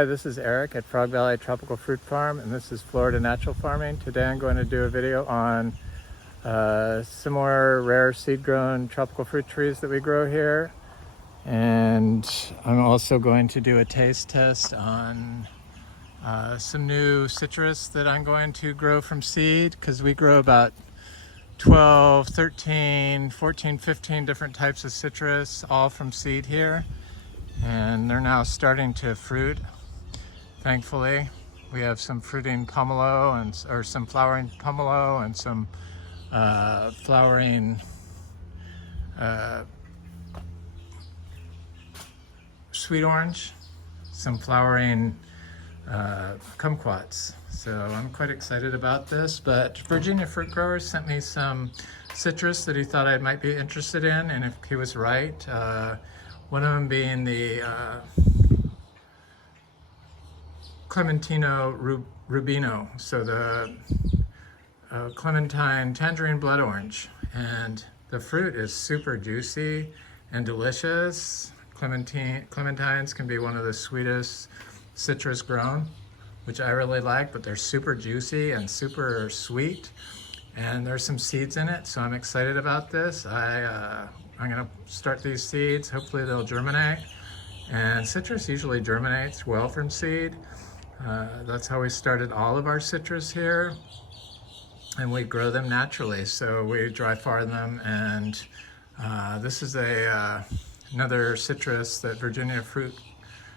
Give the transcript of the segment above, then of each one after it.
Hi, this is Eric at Frog Valley Tropical Fruit Farm, and this is Florida Natural Farming. Today I'm going to do a video on some more rare seed-grown tropical fruit trees that we grow here. And I'm also going to do a taste test on some new citrus that I'm going to grow from seed, because we grow about 12, 13, 14, 15 different types of citrus, all from seed here. And they're now starting to fruit. Thankfully, we have some fruiting pomelo or some flowering pomelo and some flowering sweet orange, some flowering kumquats. So I'm quite excited about this. But Virginia fruit grower sent me some citrus that he thought I might be interested in, and if he was right, one of them being the Clementine Rubino, so the Clementine tangerine blood orange, and the fruit is super juicy and delicious. Clementines can be one of the sweetest citrus grown, which I really like, but they're super juicy and super sweet, and there's some seeds in it, so I'm excited about this. I'm gonna start these seeds. Hopefully they'll germinate, and citrus usually germinates well from seed. That's how we started all of our citrus here, and we grow them naturally. So we dry farm them, and this is another citrus that Virginia fruit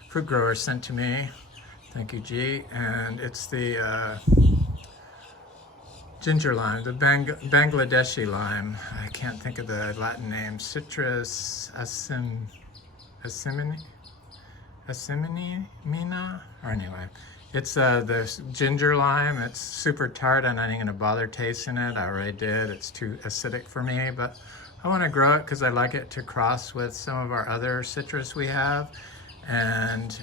grower sent to me. Thank you, G. And it's the ginger lime, the Bangladeshi lime. I can't think of the Latin name. Citrus asimina, or anyway. It's the ginger lime. It's super tart. I'm not even gonna bother tasting it. I already did. It's too acidic for me, but I wanna grow it because I like it to cross with some of our other citrus we have. And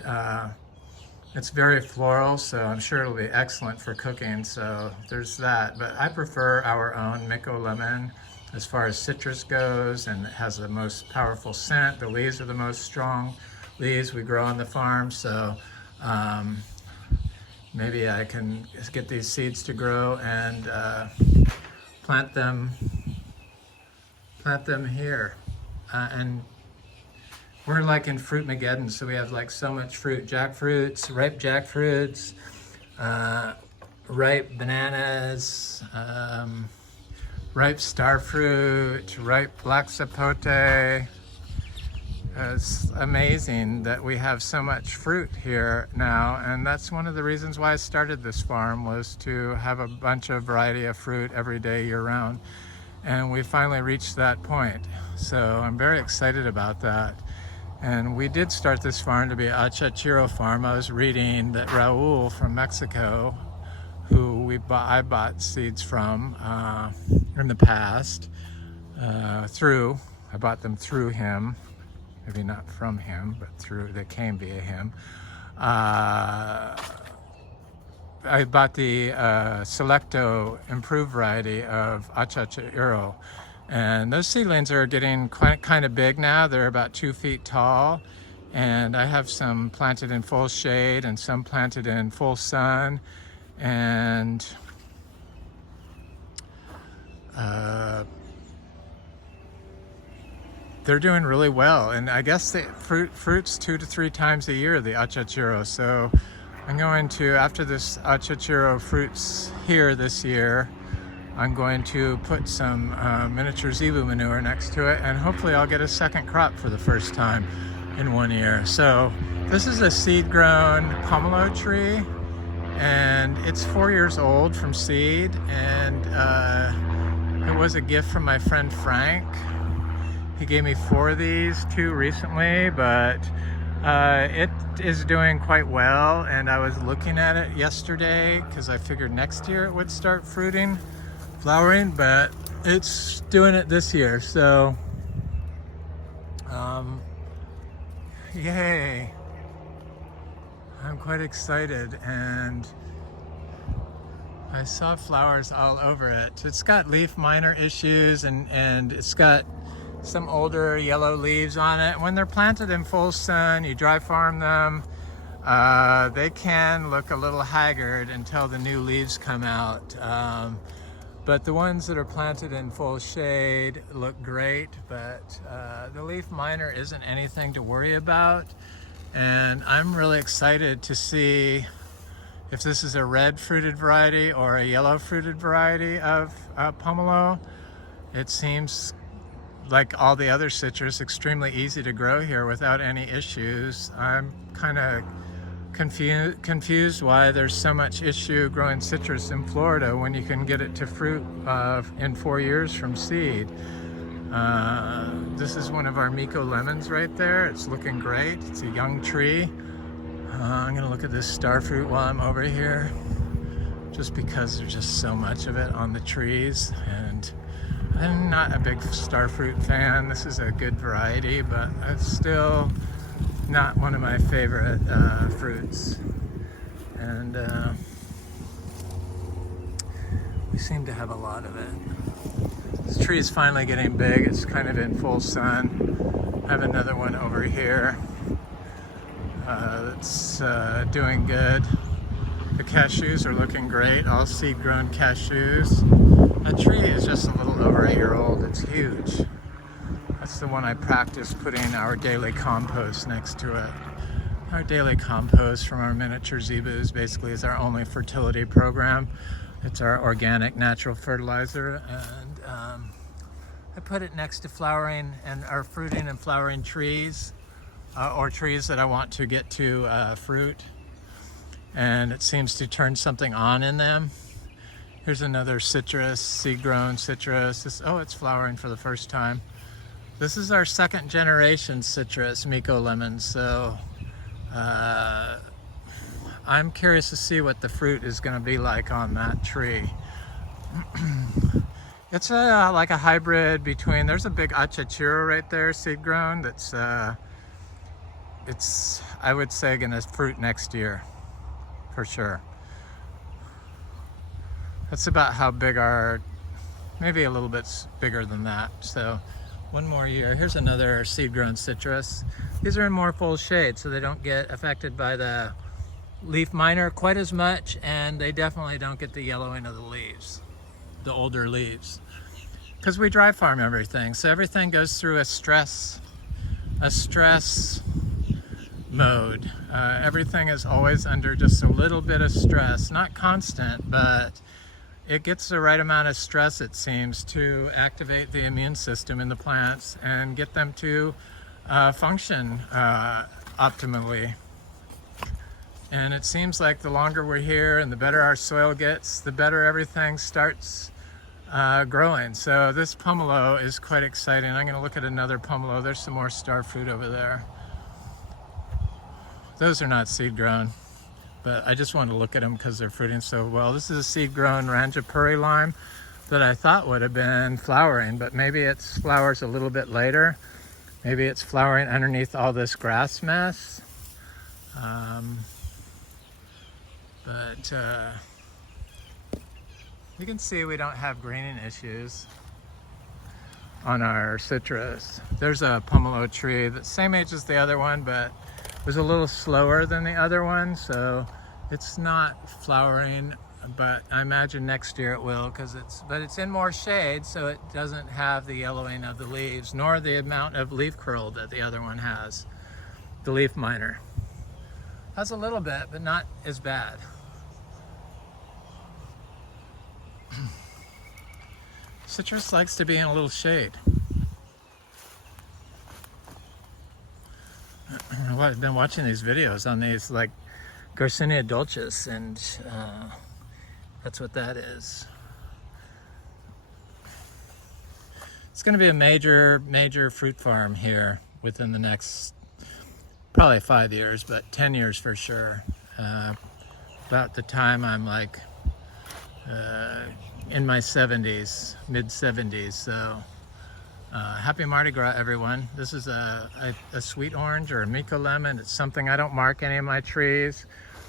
it's very floral, so I'm sure it'll be excellent for cooking. So there's that, but I prefer our own Micco Lemon as far as citrus goes, and it has the most powerful scent. The leaves are the most strong leaves we grow on the farm, so maybe I can get these seeds to grow and plant them here. And we're like in Fruitmageddon, so we have like so much fruit. Jackfruits, ripe jackfruits, ripe bananas, ripe starfruit, ripe black sapote. It's amazing that we have so much fruit here now, and that's one of the reasons why I started this farm, was to have a bunch of variety of fruit every day year round, and we finally reached that point. So I'm very excited about that. And we did start this farm to be a Achachiro farm. I was reading that Raul from Mexico, who I bought seeds from in the past, I bought them through him. Maybe not from him, but they came via him. I bought the Selecto improved variety of Achachiro, and those seedlings are getting kind of big now. They're about 2 feet tall, and I have some planted in full shade and some planted in full sun, and they're doing really well. And I guess the fruits 2 to 3 times a year, the Achachiro. So I'm going to, after this Achachiro fruits here this year, I'm going to put some miniature zebu manure next to it, and hopefully I'll get a second crop for the first time in 1 year. So this is a seed-grown pomelo tree, and it's 4 years old from seed, and it was a gift from my friend Frank. He gave me 4 of these, 2 recently, but it is doing quite well. And I was looking at it yesterday because I figured next year it would start flowering, but it's doing it this year. So, yay. I'm quite excited, and I saw flowers all over it. It's got leaf minor issues, and it's got some older yellow leaves on it. When they're planted in full sun, you dry farm them, They can look a little haggard until the new leaves come out. But the ones that are planted in full shade look great, but the leaf miner isn't anything to worry about. And I'm really excited to see if this is a red fruited variety or a yellow fruited variety of pomelo. It seems like all the other citrus, extremely easy to grow here without any issues. I'm kind of confused why there's so much issue growing citrus in Florida when you can get it to fruit in 4 years from seed. This is one of our Micco lemons right there. It's looking great. It's a young tree. I'm gonna look at this star fruit while I'm over here, just because there's just so much of it on the trees, and I'm not a big star fruit fan. This is a good variety, but it's still not one of my favorite fruits. And we seem to have a lot of it. This tree is finally getting big. It's kind of in full sun. I have another one over here that's doing good. The cashews are looking great, all seed-grown cashews. That tree is just a little over a year old. It's huge. That's the one I practice putting our daily compost next to it. Our daily compost from our miniature zebus basically is our only fertility program. It's our organic natural fertilizer, and I put it next to flowering and our fruiting and flowering trees, or trees that I want to get to fruit, and it seems to turn something on in them. Here's another citrus, seed-grown citrus. It's flowering for the first time. This is our second generation citrus, Micco Lemon, so I'm curious to see what the fruit is going to be like on that tree. It's like a hybrid between, there's a big achachiro right there, seed grown, that's it's, I would say, going to fruit next year for sure. That's about how big maybe a little bit bigger than that. So one more year. Here's another seed-grown citrus. These are in more full shade, so they don't get affected by the leaf miner quite as much, and they definitely don't get the yellowing of the leaves, the older leaves, because we dry farm everything. So everything goes through a stress mode. Everything is always under just a little bit of stress, not constant, but it gets the right amount of stress, it seems, to activate the immune system in the plants and get them to function optimally. And it seems like the longer we're here and the better our soil gets, the better everything starts growing. So this pomelo is quite exciting. I'm going to look at another pomelo. There's some more star fruit over there. Those are not seed grown, but I just wanted to look at them because they're fruiting so well. This is a seed-grown Ranjapuri lime that I thought would have been flowering, but maybe it flowers a little bit later. Maybe it's flowering underneath all this grass mess. But you can see we don't have greening issues on our citrus. There's a pomelo tree that's same age as the other one, but was a little slower than the other one, so it's not flowering, but I imagine next year it will, but it's in more shade, so it doesn't have the yellowing of the leaves, nor the amount of leaf curl that the other one has. The leaf miner has a little bit, but not as bad. Citrus likes to be in a little shade. I've been watching these videos on these like Garcinia dulcis, and that's what that is. It's going to be a major fruit farm here within the next probably 5 years, but 10 years for sure. About the time I'm like in my 70s, mid 70s. So happy Mardi Gras, everyone. This is a sweet orange or a Micco Lemon. It's something I don't mark any of my trees.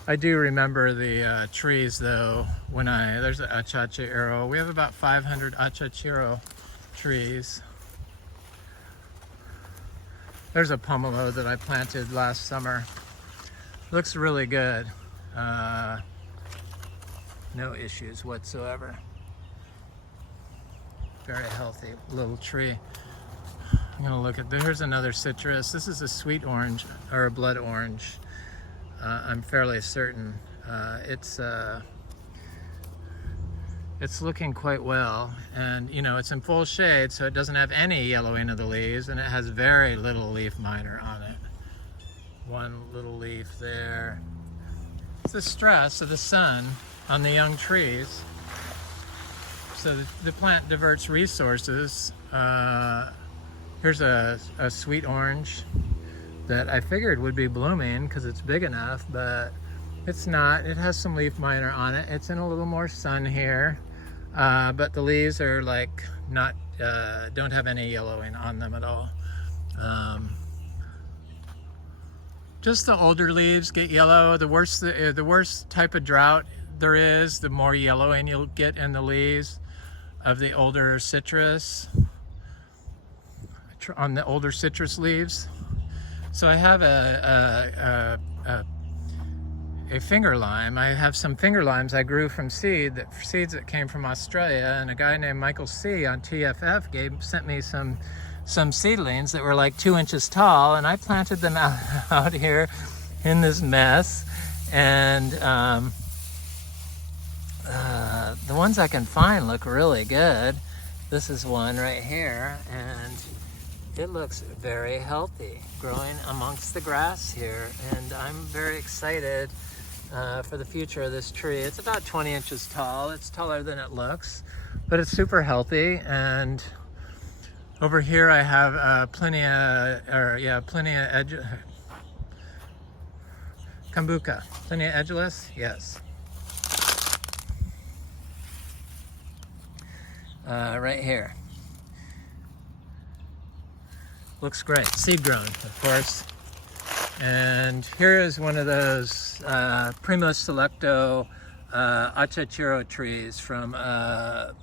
I do remember the trees though. There's an achachiro. We have about 500 achachiro trees. There's a pomelo that I planted last summer. Looks really good. No issues whatsoever. Very healthy little tree. I'm gonna look at, here's another citrus. This is a sweet orange, or a blood orange. I'm fairly certain. It's looking quite well, and you know, it's in full shade, so it doesn't have any yellowing of the leaves, and it has very little leaf miner on it. One little leaf there. It's the stress of the sun on the young trees. So the plant diverts resources. Here's a sweet orange that I figured would be blooming because it's big enough, but it's not. It has some leaf miner on it. It's in a little more sun here, but the leaves are like not, don't have any yellowing on them at all. Just the older leaves get yellow. The worst type of drought there is, the more yellowing you'll get in the leaves of the older citrus, on the older citrus leaves. So I have a finger lime. I have some finger limes I grew from seeds that came from Australia, and a guy named Michael C on TFF sent me some seedlings that were like 2 inches tall, and I planted them out here in this mess. And the ones I can find look really good. This is one right here, and it looks very healthy, growing amongst the grass here. And I'm very excited for the future of this tree. It's about 20 inches tall. It's taller than it looks, but it's super healthy. And over here I have Plinia Kumquat. Plinia edulis, yes. Right here. Looks great. Seed grown, of course. And here is one of those Primo Selecto Achachiro trees from a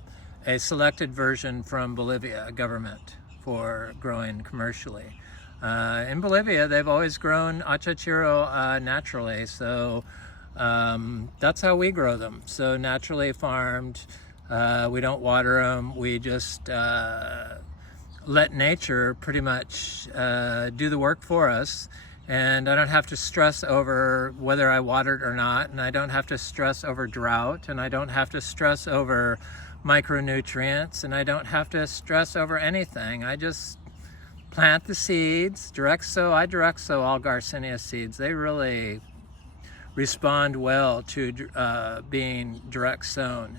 selected version from Bolivia government for growing commercially. In Bolivia, they've always grown Achachiro naturally, so that's how we grow them. So naturally farmed. We don't water them. We just let nature pretty much do the work for us. And I don't have to stress over whether I watered or not, and I don't have to stress over drought, and I don't have to stress over micronutrients, and I don't have to stress over anything. I just plant the seeds, direct sow. I direct sow all Garcinia seeds. They really respond well to being direct sown.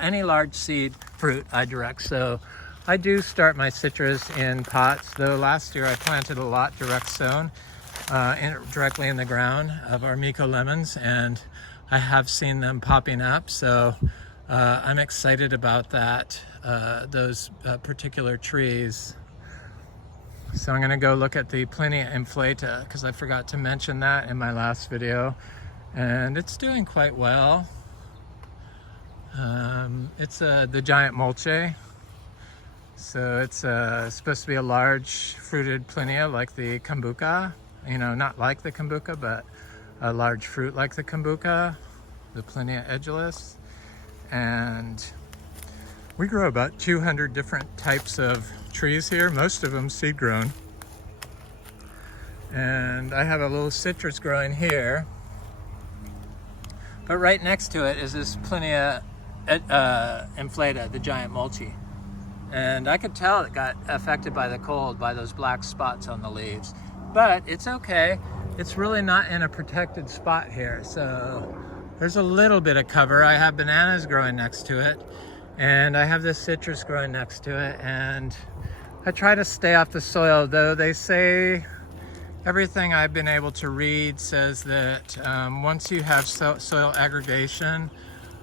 Any large seed fruit I direct sow. I do start my citrus in pots, though last year I planted a lot direct sown. Directly in the ground of our Micco lemons, and I have seen them popping up, so I'm excited about that, those particular trees. So I'm going to go look at the Plinia inflata because I forgot to mention that in my last video, and it's doing quite well. It's the Giant Mulchi, so it's supposed to be a large fruited Plinia like the Kumquat. You know, not like the Kumquat, but a large fruit like the Kumquat, the Plinia edulis. And we grow about 200 different types of trees here, most of them seed grown. And I have a little citrus growing here. But right next to it is this Plinia inflata, the Giant Mulchi. And I could tell it got affected by the cold by those black spots on the leaves. But it's okay. It's really not in a protected spot here. So there's a little bit of cover. I have bananas growing next to it, and I have this citrus growing next to it. And I try to stay off the soil, though they say, everything I've been able to read says that once you have soil aggregation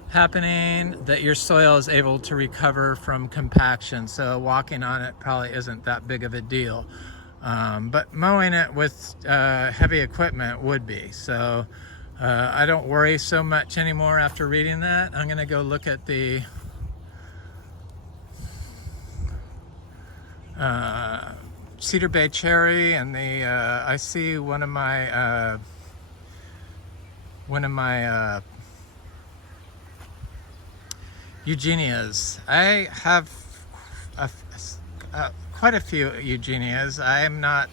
happening, that your soil is able to recover from compaction. So walking on it probably isn't that big of a deal. But mowing it with heavy equipment would be. So I don't worry so much anymore after reading that. I'm going to go look at the Cedar Bay cherry and the I see one of my one of my Eugenias. I have quite a few Eugenias. I am not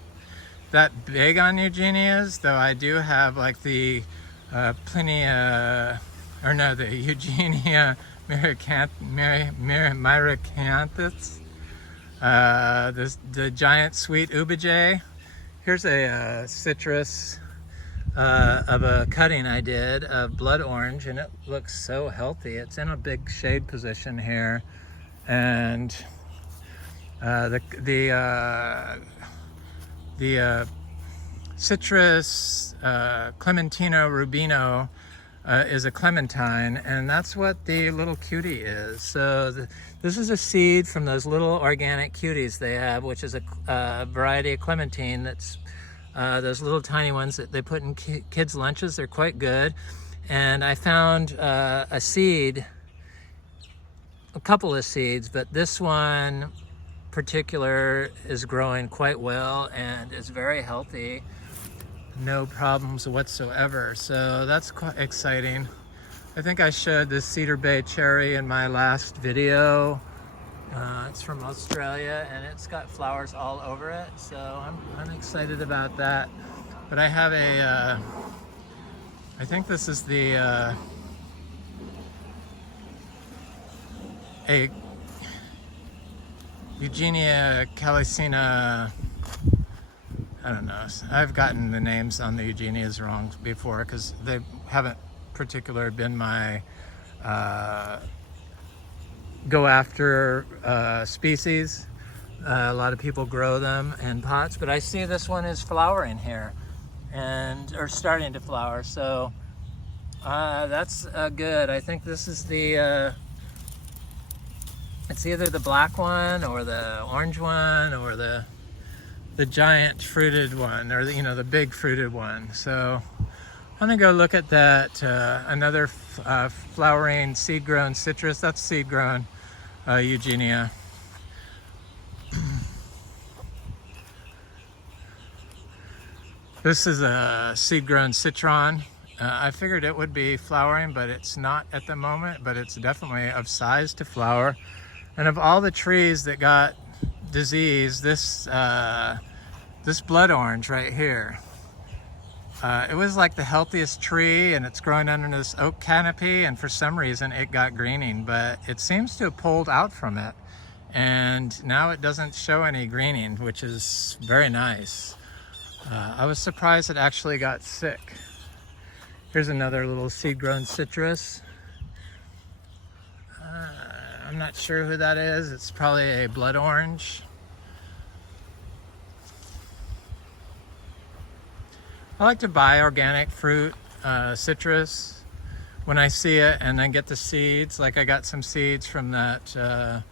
that big on Eugenias, though I do have like the Plinia, or no, the Eugenia myricianthes, the giant sweet Ubajay. Here's a citrus of a cutting I did of blood orange, and it looks so healthy. It's in a big shade position here, and the citrus Clementine Rubino is a clementine, and that's what the little cutie is. So this is a seed from those little organic cuties they have, which is a variety of clementine that's those little tiny ones that they put in kids' lunches. They're quite good. And I found a seed, a couple of seeds, but this one particular is growing quite well and is very healthy. No problems whatsoever. So that's quite exciting. I think I showed this Cedar Bay cherry in my last video. It's from Australia, and it's got flowers all over it, so I'm excited about that. But I have I think this is the a Eugenia calycina. I don't know. I've gotten the names on the Eugenias wrong before because they haven't particularly been my go after species. A lot of people grow them in pots, but I see this one is flowering here, or starting to flower. So that's good. I think this is the it's either the black one or the orange one or the giant fruited one, or the big fruited one. So I'm gonna go look at that. Another flowering seed-grown citrus. That's seed-grown Eugenia. This is a seed-grown citron. I figured it would be flowering, but it's not at the moment, but it's definitely of size to flower. And of all the trees that got disease, this blood orange right here, it was like the healthiest tree, and it's growing under this oak canopy, and for some reason it got greening, but it seems to have pulled out from it, and now it doesn't show any greening, which is very nice. I was surprised it actually got sick. Here's another little seed-grown citrus. I'm not sure who that is. It's probably a blood orange. I like to buy organic fruit, citrus, when I see it, and then get the seeds. Like I got some seeds from that,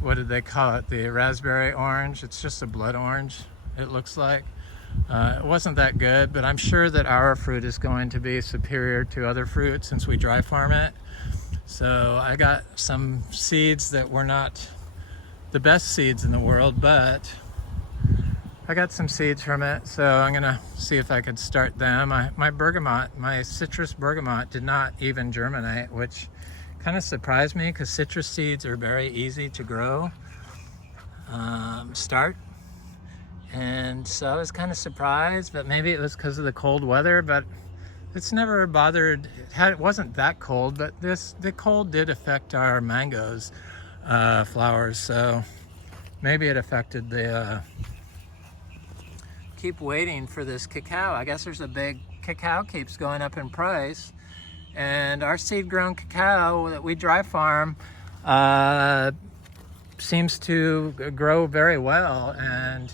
what did they call it? The raspberry orange. It's just a blood orange, it looks like. It wasn't that good, but I'm sure that our fruit is going to be superior to other fruit since we dry farm it. So I got some seeds that were not the best seeds in the world, but I got some seeds from it, so I'm gonna see if I could start them. My bergamot, my citrus bergamot, did not even germinate, which kind of surprised me because citrus seeds are very easy to grow, start. And so I was kind of surprised, but maybe it was because of the cold weather, but it's never bothered. It wasn't that cold, but the cold did affect our mangoes flowers, so maybe it affected the keep waiting for this cacao. I guess there's a big cacao keeps going up in price, and our seed-grown cacao that we dry farm seems to grow very well. And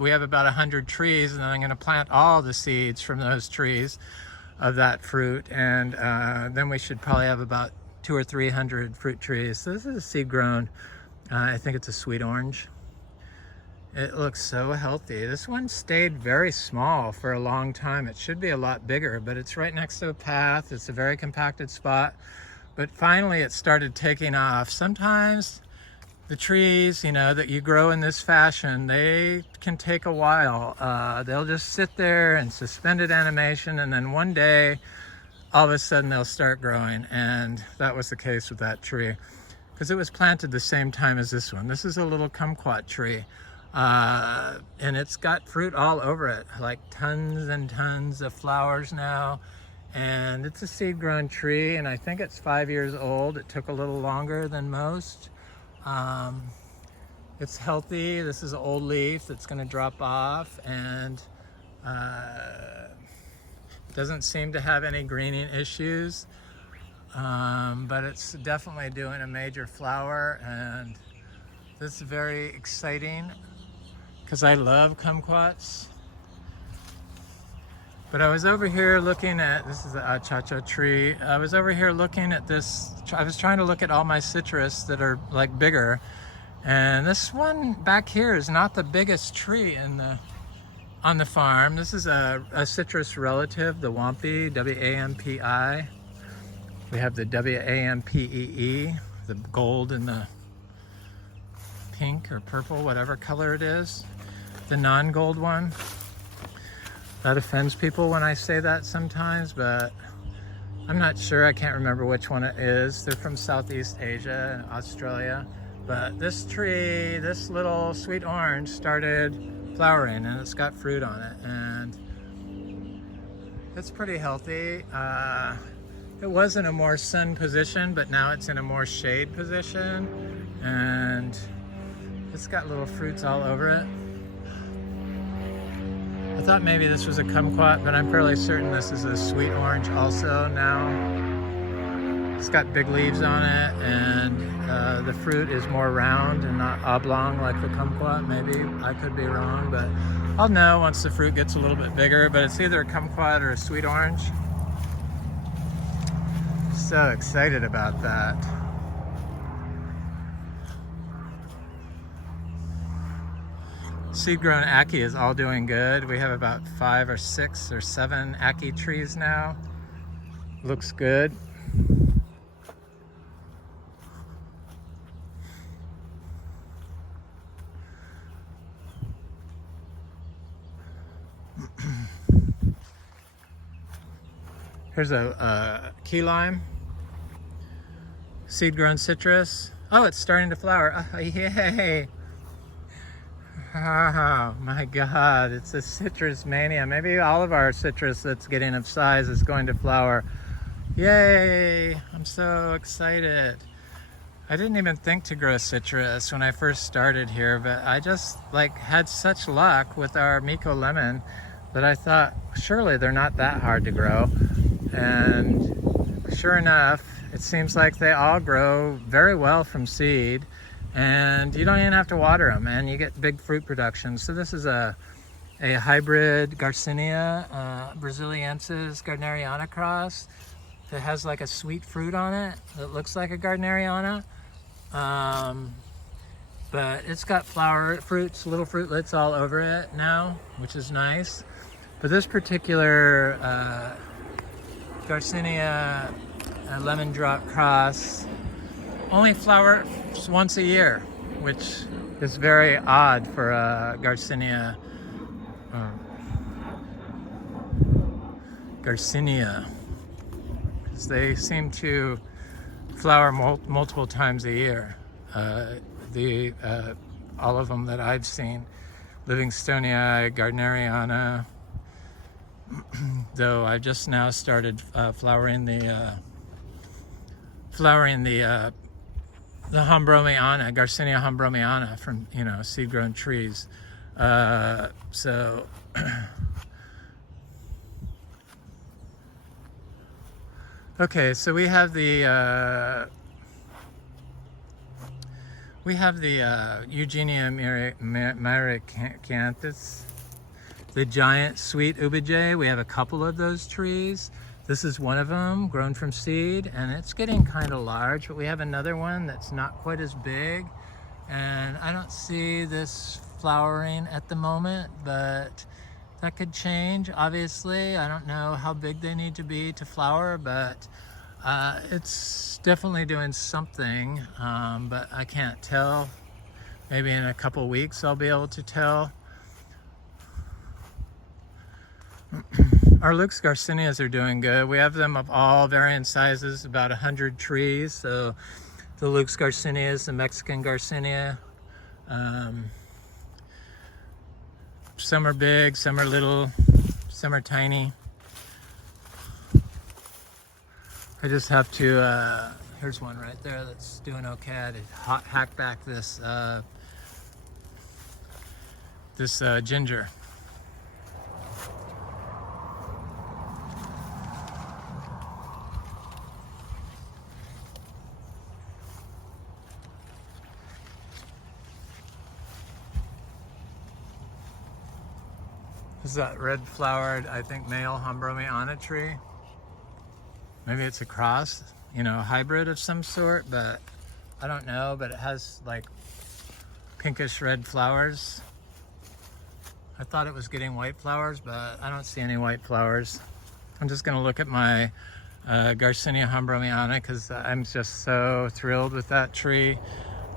we have about 100 trees, and I'm going to plant all the seeds from those trees of that fruit, and then we should probably have about 200 or 300 fruit trees. So this is a seed-grown. I think it's a sweet orange. It looks so healthy. This one stayed very small for a long time. It should be a lot bigger, but it's right next to a path. It's a very compacted spot. But finally it started taking off. Sometimes the trees, you know, that you grow in this fashion, they can take a while. They'll just sit there in suspended animation, and then one day, all of a sudden they'll start growing. And that was the case with that tree, because it was planted the same time as this one. This is a little kumquat tree, and it's got fruit all over it, like tons and tons of flowers now. And it's a seed-grown tree, and I think it's 5 years old. It took a little longer than most. It's healthy. This is an old leaf that's going to drop off, and doesn't seem to have any greening issues. But it's definitely doing a major flower, and this is very exciting because I love kumquats. But I was over here looking at, this is the achacha tree. I was over here looking at this, I was trying to look at all my citrus that are like bigger. And this one back here is not the biggest tree on the farm. This is a citrus relative, the Wampi, W-A-M-P-I. We have the W-A-M-P-E-E, the gold and the pink or purple, whatever color it is. The non-gold one. That offends people when I say that sometimes, but I'm not sure. I can't remember which one it is. They're from Southeast Asia and Australia. But this tree, this little sweet orange, started flowering, and it's got fruit on it, and it's pretty healthy. It was in a more sun position, but now it's in a more shade position, and it's got little fruits all over it. I thought maybe this was a kumquat, but I'm fairly certain this is a sweet orange also now. It's got big leaves on it, and the fruit is more round and not oblong like the kumquat. Maybe, I could be wrong, but I'll know once the fruit gets a little bit bigger, but it's either a kumquat or a sweet orange. So excited about that. Seed-grown ackee is all doing good. We have about 5 or 6 or 7 ackee trees now. Looks good. Here's a key lime. Seed-grown citrus. Oh, it's starting to flower. Oh, yay! Oh my God, it's a citrus mania. Maybe all of our citrus that's getting of size is going to flower. Yay! I'm so excited. I didn't even think to grow citrus when I first started here, but I just had such luck with our Micco Lemon that I thought surely they're not that hard to grow. And sure enough, it seems like they all grow very well from seed, and you don't even have to water them, and you get big fruit production. So this is a hybrid Garcinia, Braziliensis Gardneriana cross that has like a sweet fruit on it that looks like a Gardneriana. But it's got fruits, little fruitlets all over it now, which is nice. But this particular Garcinia lemon drop cross only flowers once a year, which is very odd for a Garcinia. Garcinia, because they seem to flower multiple times a year. All of them that I've seen, Livingstonii, Gardneriana. Though I've just now started flowering the Hambromiana, Garcinia Hambromiana from seed-grown trees. So okay, so we have the Eugenia myricianthes, the giant sweet Ubajay. We have a couple of those trees. This is one of them, grown from seed, and it's getting kind of large, but we have another one that's not quite as big, and I don't see this flowering at the moment, but that could change, obviously. I don't know how big they need to be to flower, but it's definitely doing something, but I can't tell Maybe in a couple weeks I'll be able to tell. Our Lux Garcinias are doing good. We have them of all varying sizes, about 100 trees. So the Lux Garcinias, the Mexican Garcinia. Some are big, some are little, some are tiny. I just have to, here's one right there that's doing okay. I had to hack back this, ginger. This is that red flowered, I think, male Hombromiana tree. Maybe it's a cross, you know, a hybrid of some sort, but I don't know. But it has like pinkish red flowers. I thought it was getting white flowers, but I don't see any white flowers. I'm just gonna look at my Garcinia Hombromiana because I'm just so thrilled with that tree.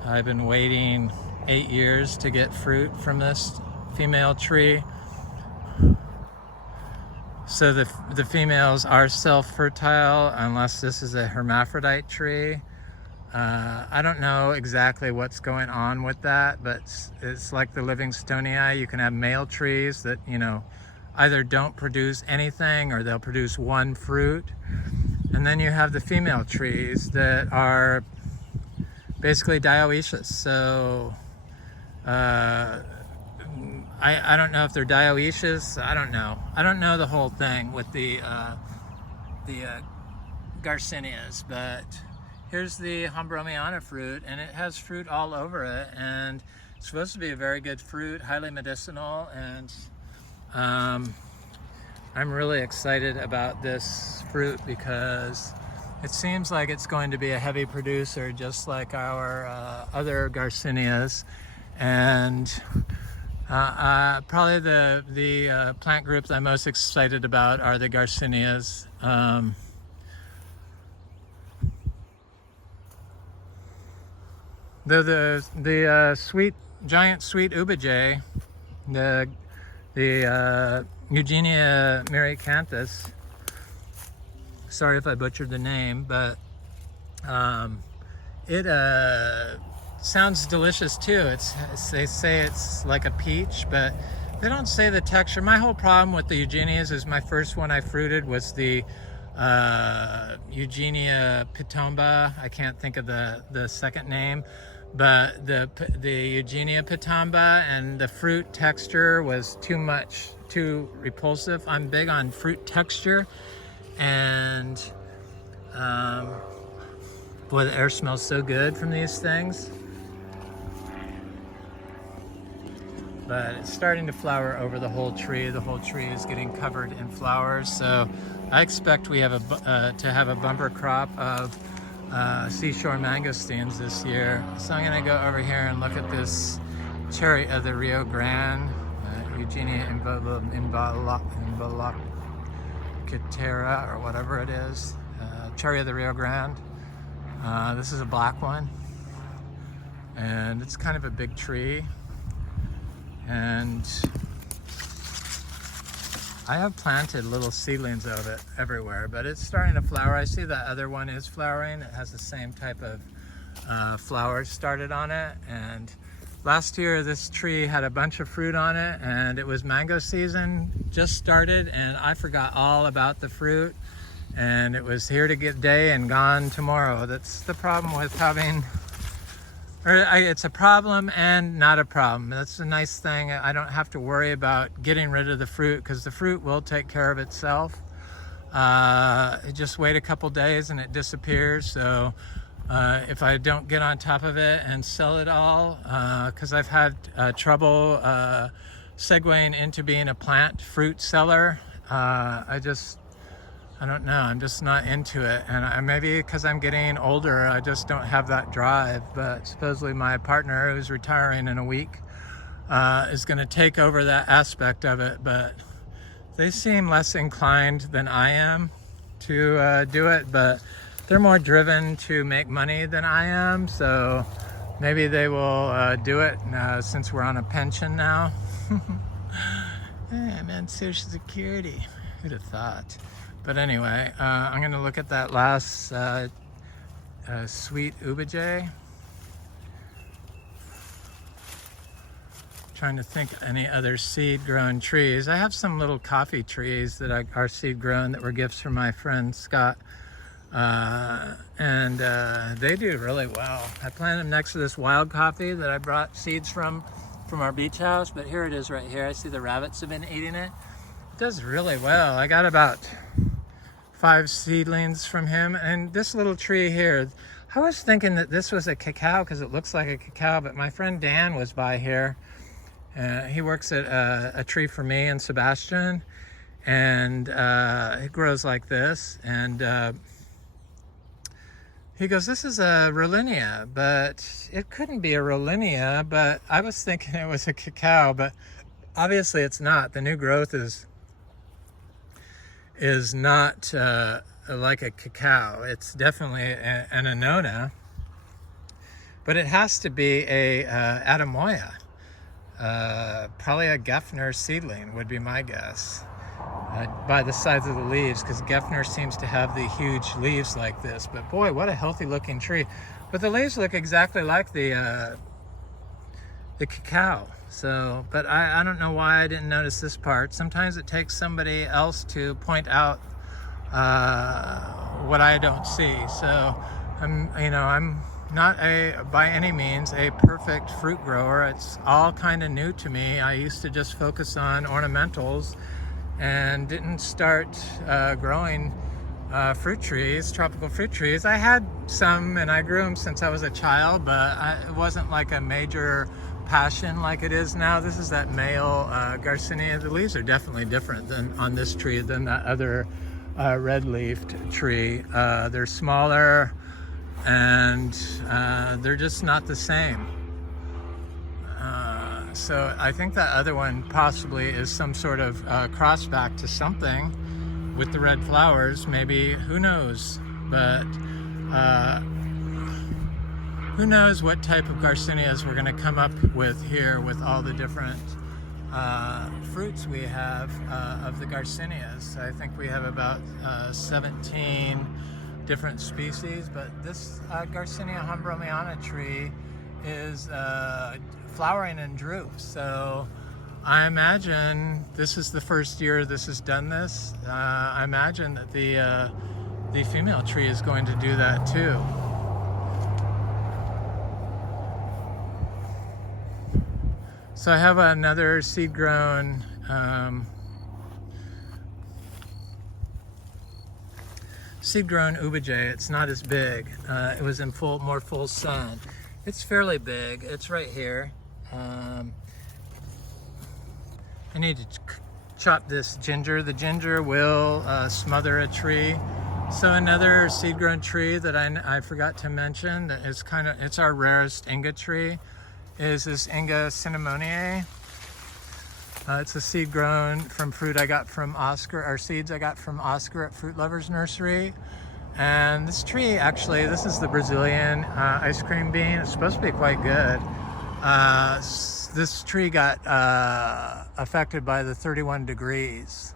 I've been waiting 8 years to get fruit from this female tree. So the females are self-fertile unless this is a hermaphrodite tree. I don't know exactly what's going on with that, but it's like the Livingstonii. You can have male trees that, you know, either don't produce anything or they'll produce one fruit. And then you have the female trees that are basically dioecious. So I don't know if they're dioecious. I don't know. I don't know the whole thing with the Garcinias, but here's the Hombromiana fruit, and it has fruit all over it, and it's supposed to be a very good fruit, highly medicinal, and I'm really excited about this fruit because it seems like it's going to be a heavy producer, just like our other Garcinias, and probably the plant groups I'm most excited about are the Garcinias. The giant sweet Ubajay, the Eugenia myricianthes. Sorry if I butchered the name, but it sounds delicious too. They say it's like a peach, but they don't say the texture. My whole problem with the Eugenias is my first one I fruited was the Eugenia pitomba. I can't think of the second name, but the Eugenia pitomba, and the fruit texture was too repulsive. I'm big on fruit texture, and boy, the air smells so good from these things. But it's starting to flower over the whole tree. The whole tree is getting covered in flowers. So I expect we have to have a bumper crop of seashore mangosteens this year. So I'm gonna go over here and look at this cherry of the Rio Grande, Eugenia involucrata, or whatever it is. Cherry of the Rio Grande. This is a black one, and it's kind of a big tree. And I have planted little seedlings of it everywhere, but it's starting to flower. I see that other one is flowering. It has the same type of flowers started on it. And last year this tree had a bunch of fruit on it, and it was mango season just started, and I forgot all about the fruit, and it was here to get day and gone tomorrow. That's the problem with having, it's a problem and not a problem. That's a nice thing. I don't have to worry about getting rid of the fruit because the fruit will take care of itself. Just wait a couple days and it disappears. So if I don't get on top of it and sell it all, because I've had trouble segueing into being a plant fruit seller, I don't know, I'm just not into it. And maybe because I'm getting older, I just don't have that drive. But supposedly my partner, who's retiring in a week, is going to take over that aspect of it. But they seem less inclined than I am to do it. But they're more driven to make money than I am. So maybe they will do it since we're on a pension now. Hey, man, Social Security. Who'd have thought? But anyway, I'm going to look at that last sweet Ubajay. Trying to think any other seed-grown trees. I have some little coffee trees that are seed-grown that were gifts from my friend Scott. And they do really well. I planted them next to this wild coffee that I brought seeds from our beach house, but here it is right here. I see the rabbits have been eating it. It does really well. I got about 5 seedlings from him. And this little tree here, I was thinking that this was a cacao because it looks like a cacao, but my friend Dan was by here. He works at a tree for me and Sebastian, and it grows like this. And he goes, this is a Rollinia, but it couldn't be a Rollinia, but I was thinking it was a cacao, but obviously it's not. The new growth is not like a cacao. It's definitely an annona, but it has to be a Adamoya. Probably a Geffner seedling would be my guess. By the size of the leaves, because Geffner seems to have the huge leaves like this. But boy, what a healthy looking tree. But the leaves look exactly like the cacao. So, but I don't know why I didn't notice this part. Sometimes it takes somebody else to point out what I don't see. So I'm not by any means a perfect fruit grower. It's all kind of new to me. I used to just focus on ornamentals and didn't start growing fruit trees, tropical fruit trees. I had some and I grew them since I was a child, but it wasn't like a major passion like it is now. This is that male Garcinia. The leaves are definitely different than on this tree than that other red-leafed tree. They're smaller and they're just not the same. So I think that other one possibly is some sort of crossback to something with the red flowers, maybe, who knows? But who knows what type of Garcinias we're gonna come up with here with all the different fruits we have of the Garcinias. I think we have about 17 different species, but this Garcinia humbromiana tree is flowering in drupes. So I imagine this is the first year this has done this. I imagine that the female tree is going to do that too. So I have another seed-grown Ubajay. It's not as big. It was in more full sun. It's fairly big. It's right here. I need to chop this ginger. The ginger will smother a tree. So another seed-grown tree that I forgot to mention that is it's our rarest Inga tree is this Inga cinnamoniae. It's a seed grown from fruit I got from Oscar, or seeds I got from Oscar at Fruit Lovers Nursery. And this tree, actually, this is the Brazilian ice cream bean. It's supposed to be quite good. This tree got affected by the 31 degrees.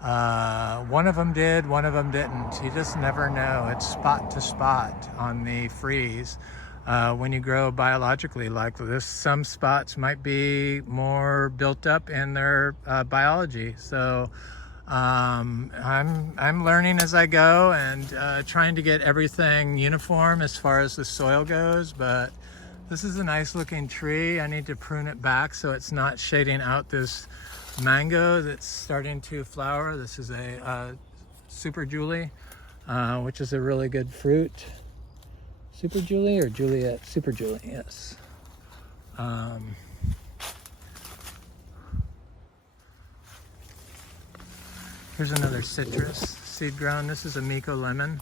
One of them did, one of them didn't. You just never know. It's spot to spot on the freeze. When you grow biologically like this, some spots might be more built up in their biology. So I'm learning as I go and trying to get everything uniform as far as the soil goes. But this is a nice looking tree. I need to prune it back so it's not shading out this mango that's starting to flower. This is a Super Julie, which is a really good fruit. Super Julie or Juliet? Super Julie, yes. Here's another citrus seed grown. This is a Micco Lemon.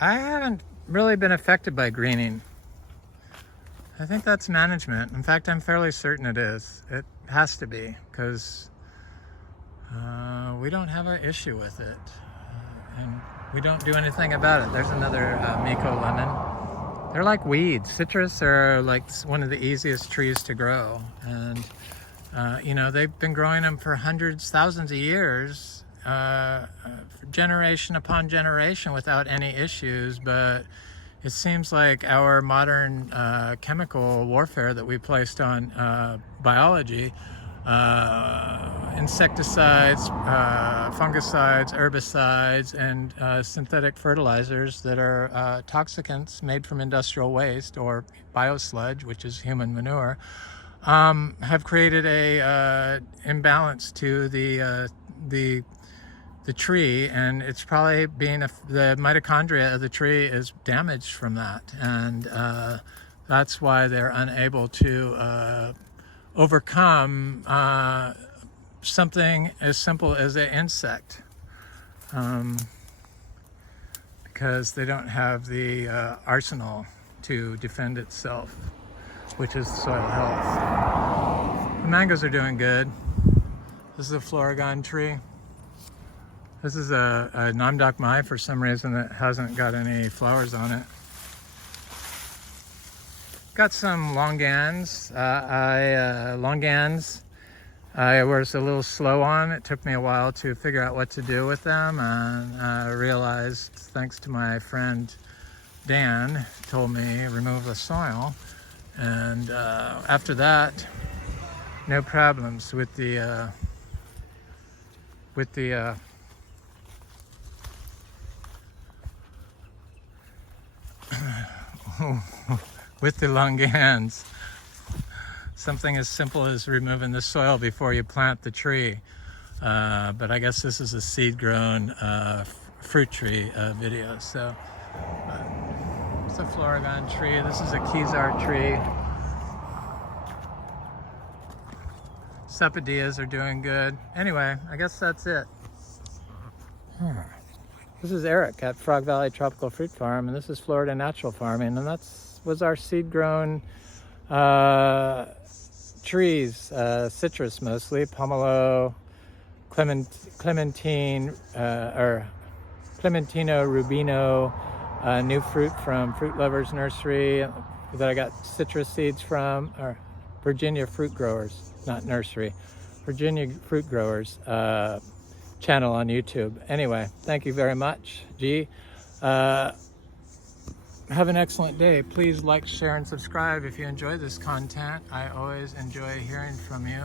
I haven't really been affected by greening. I think that's management. In fact, I'm fairly certain it is. It has to be, because we don't have an issue with it. And we don't do anything about it. There's another Micco Lemon. They're like weeds. Citrus are like one of the easiest trees to grow. And, you know, they've been growing them for hundreds, thousands of years, generation upon generation without any issues. But it seems like our modern chemical warfare that we placed on biology, insecticides, fungicides, herbicides, and synthetic fertilizers that are toxicants made from industrial waste or biosludge, which is human manure, have created a imbalance to the tree, and it's probably being the mitochondria of the tree is damaged from that, and that's why they're unable to overcome something as simple as an insect, because they don't have the arsenal to defend itself, which is soil health. The mangoes are doing good. This is a Florigon tree. This is a Namdak Mai. For some reason it hasn't got any flowers on it. Got some longans. I was a little slow on. It took me a while to figure out what to do with them, and I realized, thanks to my friend Dan, told me remove the soil, and after that, no problems with the with the longans. Something as simple as removing the soil before you plant the tree. But I guess this is a seed-grown fruit tree video. So it's a Florigon tree. This is a Kezar tree. Sapodias are doing good. Anyway, I guess that's it. This is Eric at Frog Valley Tropical Fruit Farm, and this is Florida Natural Farming, and was our seed-grown trees, citrus mostly, Pomelo, Clementine, or Clementine Rubino, new fruit from Fruit Lovers Nursery that I got citrus seeds from, or Virginia Fruit Growers, not nursery, Virginia Fruit Growers channel on YouTube. Anyway, thank you very much, G. Have an excellent day. Please like, share, and subscribe if you enjoy this content. I always enjoy hearing from you.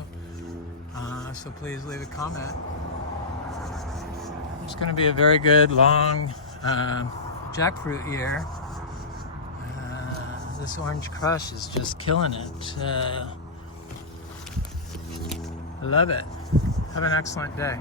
So please leave a comment. It's going to be a very good, long jackfruit year. This orange crush is just killing it. I love it. Have an excellent day.